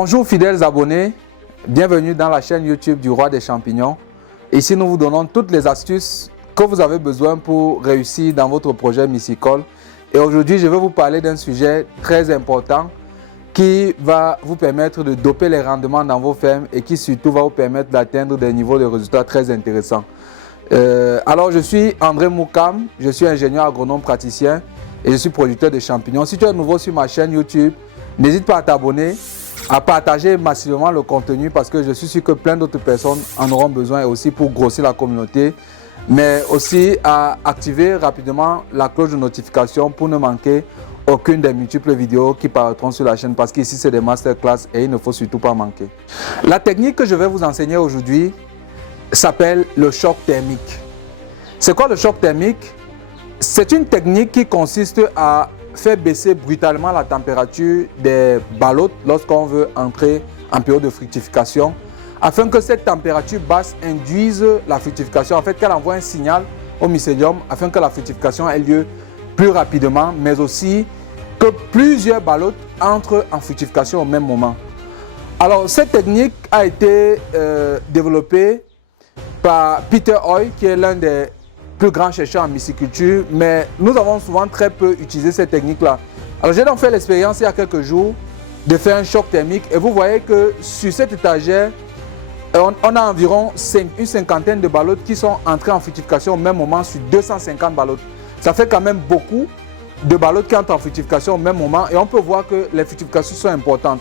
Bonjour fidèles abonnés, bienvenue dans la chaîne YouTube du Roi des Champignons. Ici nous vous donnons toutes les astuces que vous avez besoin pour réussir dans votre projet mycicole. Et aujourd'hui je vais vous parler d'un sujet très important qui va vous permettre de doper les rendements dans vos fermes et qui surtout va vous permettre d'atteindre des niveaux de résultats très intéressants. Alors je suis André Moukam, je suis ingénieur agronome praticien et je suis producteur de champignons. Si tu es nouveau sur ma chaîne YouTube, n'hésite pas à t'abonner, à partager massivement le contenu parce que je suis sûr que plein d'autres personnes en auront besoin et aussi pour grossir la communauté, mais aussi à activer rapidement la cloche de notification pour ne manquer aucune des multiples vidéos qui paraîtront sur la chaîne parce qu'ici c'est des masterclass et il ne faut surtout pas manquer. La technique que je vais vous enseigner aujourd'hui s'appelle le choc thermique. C'est quoi le choc thermique? C'est une technique qui consiste à faire baisser brutalement la température des ballottes lorsqu'on veut entrer en période de fructification afin que cette température basse induise la fructification, en fait qu'elle envoie un signal au mycélium afin que la fructification ait lieu plus rapidement, mais aussi que plusieurs ballottes entrent en fructification au même moment. Alors cette technique a été développée par Peter Hoy, qui est l'un des plus grands chercheurs en myciculture, mais nous avons souvent très peu utilisé cette technique-là. Alors j'ai donc fait l'expérience il y a quelques jours de faire un choc thermique et vous voyez que sur cette étagère, on a environ une cinquantaine de ballottes qui sont entrées en fructification au même moment sur 250 ballottes. Ça fait quand même beaucoup de ballottes qui entrent en fructification au même moment et on peut voir que les fructifications sont importantes.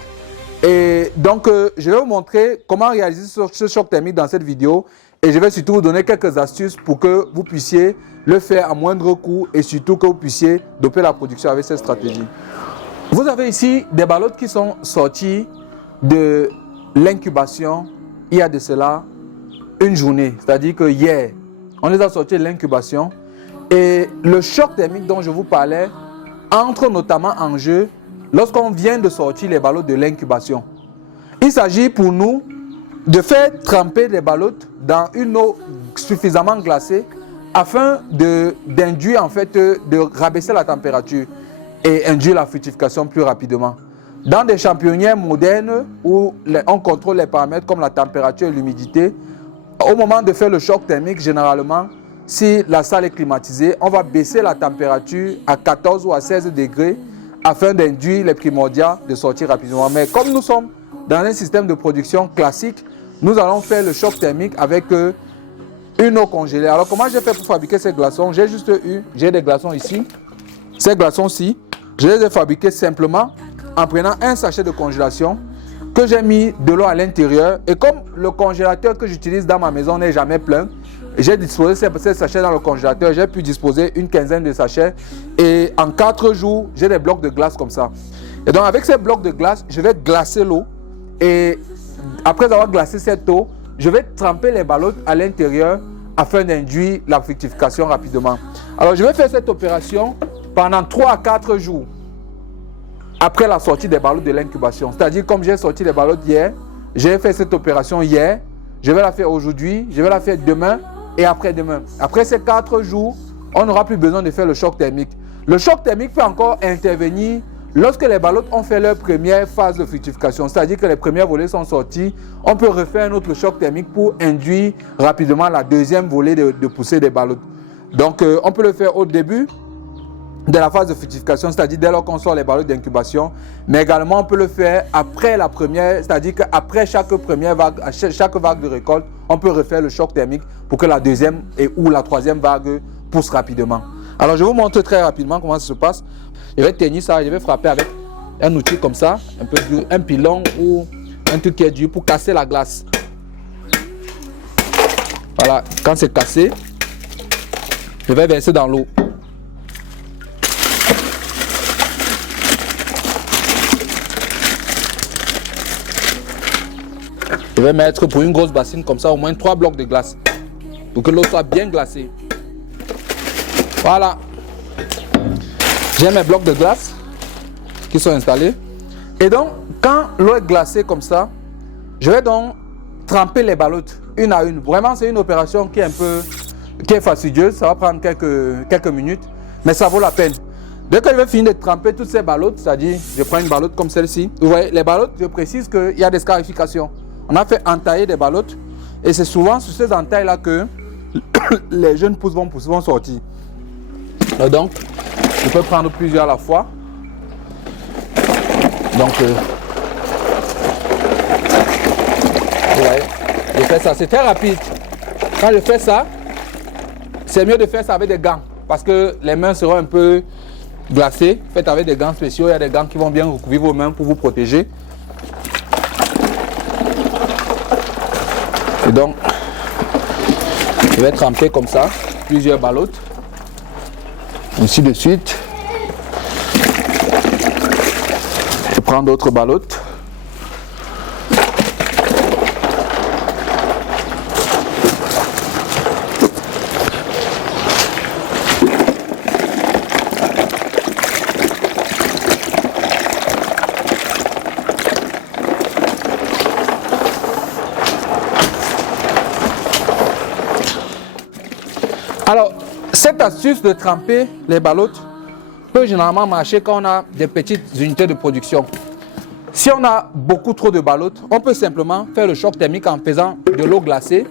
Et donc je vais vous montrer comment réaliser ce choc thermique dans cette vidéo. Et je vais surtout vous donner quelques astuces pour que vous puissiez le faire à moindre coût et surtout que vous puissiez doper la production avec cette stratégie. Vous avez ici des ballottes qui sont sorties de l'incubation il y a de cela une journée. C'est-à-dire que hier, on les a sorties de l'incubation et le choc thermique dont je vous parlais entre notamment en jeu lorsqu'on vient de sortir les ballottes de l'incubation. Il s'agit pour nous de faire tremper les ballottes dans une eau suffisamment glacée afin d'induire en fait, de rabaisser la température et induire la fructification plus rapidement. Dans des championnières modernes où on contrôle les paramètres comme la température et l'humidité, au moment de faire le choc thermique, généralement, si la salle est climatisée, on va baisser la température à 14 ou à 16 degrés afin d'induire les primordiaux de sortir rapidement. Mais comme nous sommes dans un système de production classique, nous allons faire le choc thermique avec une eau congelée. Alors comment j'ai fait pour fabriquer ces glaçons? J'ai des glaçons ici. Ces glaçons-ci, je les ai fabriqués simplement en prenant un sachet de congélation que j'ai mis de l'eau à l'intérieur. Et comme le congélateur que j'utilise dans ma maison n'est jamais plein, j'ai disposé ces sachets dans le congélateur. J'ai pu disposer une quinzaine de sachets. Et en 4 jours, j'ai des blocs de glace comme ça. Et donc avec ces blocs de glace, je vais glacer l'eau. Et après avoir glacé cette eau, je vais tremper les ballottes à l'intérieur afin d'induire la fructification rapidement. Alors je vais faire cette opération pendant 3 à 4 jours après la sortie des ballottes de l'incubation. C'est-à-dire comme j'ai sorti les ballottes hier, j'ai fait cette opération hier, je vais la faire aujourd'hui, je vais la faire demain et après-demain. Après ces 4 jours, on n'aura plus besoin de faire le choc thermique. Le choc thermique peut encore intervenir lorsque les ballottes ont fait leur première phase de fructification, c'est-à-dire que les premières volées sont sorties, on peut refaire un autre choc thermique pour induire rapidement la deuxième volée de poussée des ballottes. Donc on peut le faire au début de la phase de fructification, c'est-à-dire dès lors qu'on sort les ballottes d'incubation, mais également on peut le faire après la première, c'est-à-dire qu'après chaque vague de récolte, on peut refaire le choc thermique pour que la deuxième ou la troisième vague pousse rapidement. Alors je vous montre très rapidement comment ça se passe. Je vais tenir ça, je vais frapper avec un outil comme ça, un peu dur, un pilon ou un truc qui est dur pour casser la glace. Voilà, quand c'est cassé, je vais verser dans l'eau. Je vais mettre pour une grosse bassine comme ça au moins 3 blocs de glace pour que l'eau soit bien glacée. Voilà. J'ai mes blocs de glace qui sont installés. Et donc, quand l'eau est glacée comme ça, je vais donc tremper les ballottes une à une. Vraiment, c'est une opération qui est fastidieuse. Ça va prendre quelques minutes, mais ça vaut la peine. Dès que je vais finir de tremper toutes ces ballottes, c'est-à-dire je prends une ballotte comme celle-ci. Vous voyez, les ballottes, je précise qu'il y a des scarifications. On a fait entailler des ballottes et c'est souvent sur ces entailles-là que les jeunes pousses vont sortir. Et donc, je peux prendre plusieurs à la fois. Donc, vous voyez, je fais ça. C'est très rapide. Quand je fais ça, c'est mieux de faire ça avec des gants parce que les mains seront un peu glacées. Faites avec des gants spéciaux. Il y a des gants qui vont bien recouvrir vos mains pour vous protéger. Et donc, je vais tremper comme ça plusieurs ballottes. Ainsi de suite. Je prends d'autres ballottes. Alors, cette astuce de tremper les ballottes peut généralement marcher quand on a des petites unités de production. Si on a beaucoup trop de ballottes, on peut simplement faire le choc thermique en faisant de l'eau glacée.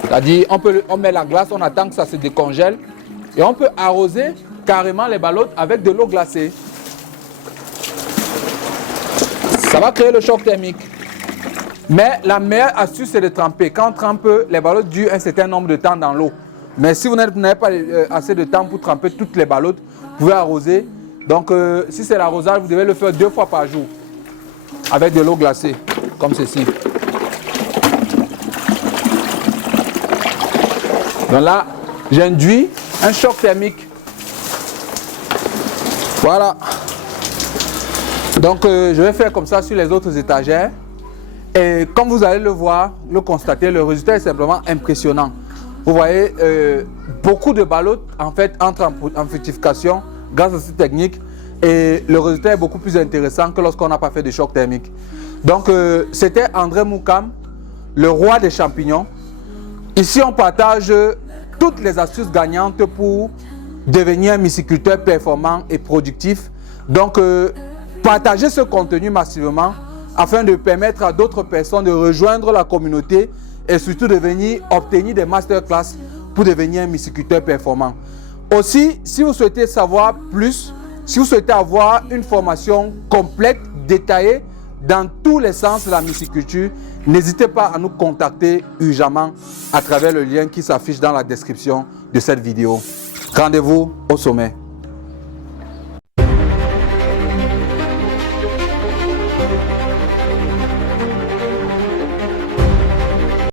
C'est-à-dire, on met la glace, on attend que ça se décongèle et on peut arroser carrément les ballottes avec de l'eau glacée. Ça va créer le choc thermique. Mais la meilleure astuce, c'est de tremper. Quand on trempe, les ballottes durent un certain nombre de temps dans l'eau. Mais si vous n'avez pas assez de temps pour tremper toutes les ballottes, vous pouvez arroser. Donc, si c'est l'arrosage, vous devez le faire 2 fois par jour avec de l'eau glacée, comme ceci. Donc là, j'induis un choc thermique. Voilà. Donc, je vais faire comme ça sur les autres étagères. Et comme vous allez le voir, le constater, le résultat est simplement impressionnant. Vous voyez, beaucoup de ballottes en fait entrent en fructification grâce à cette technique et le résultat est beaucoup plus intéressant que lorsqu'on n'a pas fait de choc thermique. Donc, c'était André Moukam, le roi des champignons. Ici, on partage toutes les astuces gagnantes pour devenir un myciculteur performant et productif. Donc, partagez ce contenu massivement afin de permettre à d'autres personnes de rejoindre la communauté et surtout de venir obtenir des masterclass pour devenir un myciculteur performant. Aussi, si vous souhaitez savoir plus, si vous souhaitez avoir une formation complète, détaillée dans tous les sens de la myciculture, n'hésitez pas à nous contacter urgemment à travers le lien qui s'affiche dans la description de cette vidéo. Rendez-vous au sommet.